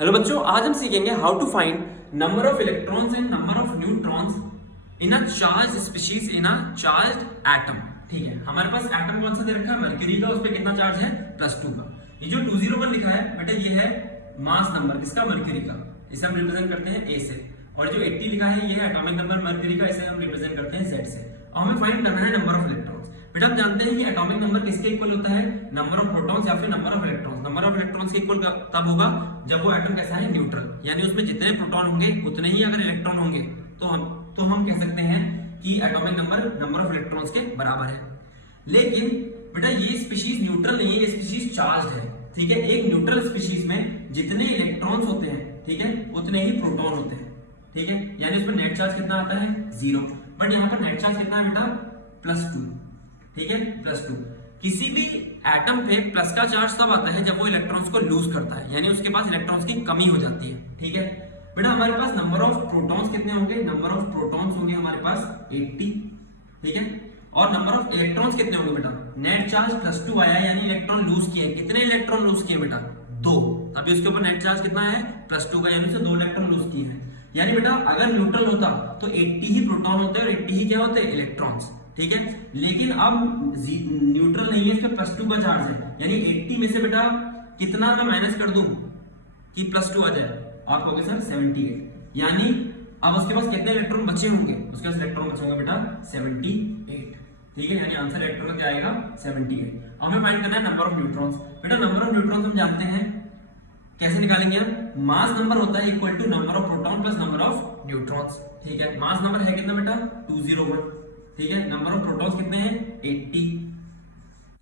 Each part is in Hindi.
हेलो बच्चों, आज हम सीखेंगे how to find number of electrons and number of neutrons in a charge species in a charge atom. ठीक है, हमारे पास एटम कौन सा दे रखा है? मरकरी का। उस पे कितना चार्ज है? +2 का। ये जो 201 लिखा है बेटा, ये है मास नंबर किसका? मरकरी का। इसे हम रिप्रेजेंट करते हैं A से। और जो 80 लिखा है ये है एटॉमिक नंबर मरकरी का, इसे हम रिप्रेजेंट करते हैं Z से। और हमें फाइंड करना है नंबर ऑफ इलेक्ट्रॉन्स। बेटा आप जानते हैं कि एटॉमिक नंबर किसके इक्वल होता है? नंबर ऑफ प्रोटॉन्स या फिर number of electrons. Number of electrons के इक्वल तब होगा जब वो एटम कैसा है? न्यूट्रल, यानी उसमें जितने प्रोटॉन होंगे उतने ही अगर इलेक्ट्रॉन होंगे तो हम कह सकते हैं कि atomic number number of electrons के बराबर है। लेकिन बेटा ये स्पीशीज न्यूट्रल नहीं है, ये स्पीशीज चार्ज्ड है। ठीक है, एक न्यूट्रल स्पीशीज में जितने इलेक्ट्रॉन्स होते हैं, ठीक है, उतने ही प्रोटॉन होते हैं। ठीक है, यानी उसमें नेट चार्ज कितना आता है? 0। बट यहाँ पर नेट चार्ज कितना है बेटा? +2। ठीक है, +2। किसी भी एटम पे प्लस का चार्ज तब आता है जब वो इलेक्ट्रॉन्स को लूज करता है, यानी उसके पास इलेक्ट्रॉन्स की कमी हो जाती है। ठीक है बेटा, हमारे पास नंबर ऑफ प्रोटॉन्स कितने होंगे? नंबर ऑफ प्रोटॉन्स होंगे हमारे पास 80। ठीक है, और नंबर ऑफ इलेक्ट्रॉन्स कितने होंगे बेटा? नेट चार्ज +2 आया, यानी इलेक्ट्रॉन लूज किए। कितने इलेक्ट्रॉन लूज किए बेटा? 2। तभी उसके ऊपर नेट चार्ज कितना है? +2 का, यानी उसे 2 इलेक्ट्रॉन लूज किए हैं। यानी बेटा अगर न्यूट्रल होता तो 80 ही प्रोटॉन होते और 80 ही क्या होते? इलेक्ट्रॉन्स। ठीक है, लेकिन अब न्यूट्रल नहीं है, इसका +2 का चार्ज है, यानी 80 में से बेटा कितना मैं माइनस कर दूं कि +2 आ जाए? आप कहोगे सर 78। यानी अब उसके पास कितने इलेक्ट्रॉन बचे होंगे? उसके पास इलेक्ट्रॉन बचे होंगे बेटा 78। ठीक है, यानी आंसर इलेक्ट्रॉन का क्या आएगा? 78। हमें फाइंड करना है नंबर ऑफ न्यूट्रॉन्स। बेटा नंबर ऑफ न्यूट्रॉन्स हम जानते हैं, कैसे निकालेंगे हम? मास नंबर होता है equal to number of proton plus number of neutrons. ठीक है, मास नंबर है कितना बेटा? 201। ठीक है, नंबर ऑफ प्रोटॉन्स कितने हैं? 80।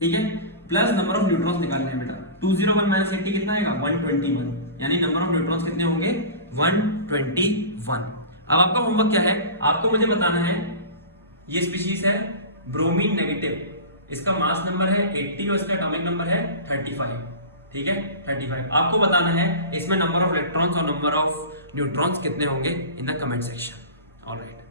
ठीक है, प्लस नंबर ऑफ न्यूट्रॉन्स निकालने हैं बेटा। 201 माइनस 80 कितना आएगा? 121। यानी नंबर ऑफ न्यूट्रॉन्स कितने होंगे? 121। अब आपका होमवर्क क्या है? आपको मुझे बताना है, ये स्पीशीज है ब्रोमीन नेगेटिव, इसका मास नंबर है 80 और इसका एटॉमिक नंबर है 35। ठीक है, 35। आपको बताना है इसमें नंबर ऑफ इलेक्ट्रॉन्स और नंबर ऑफ न्यूट्रॉन्स कितने होंगे in the comment section. Alright.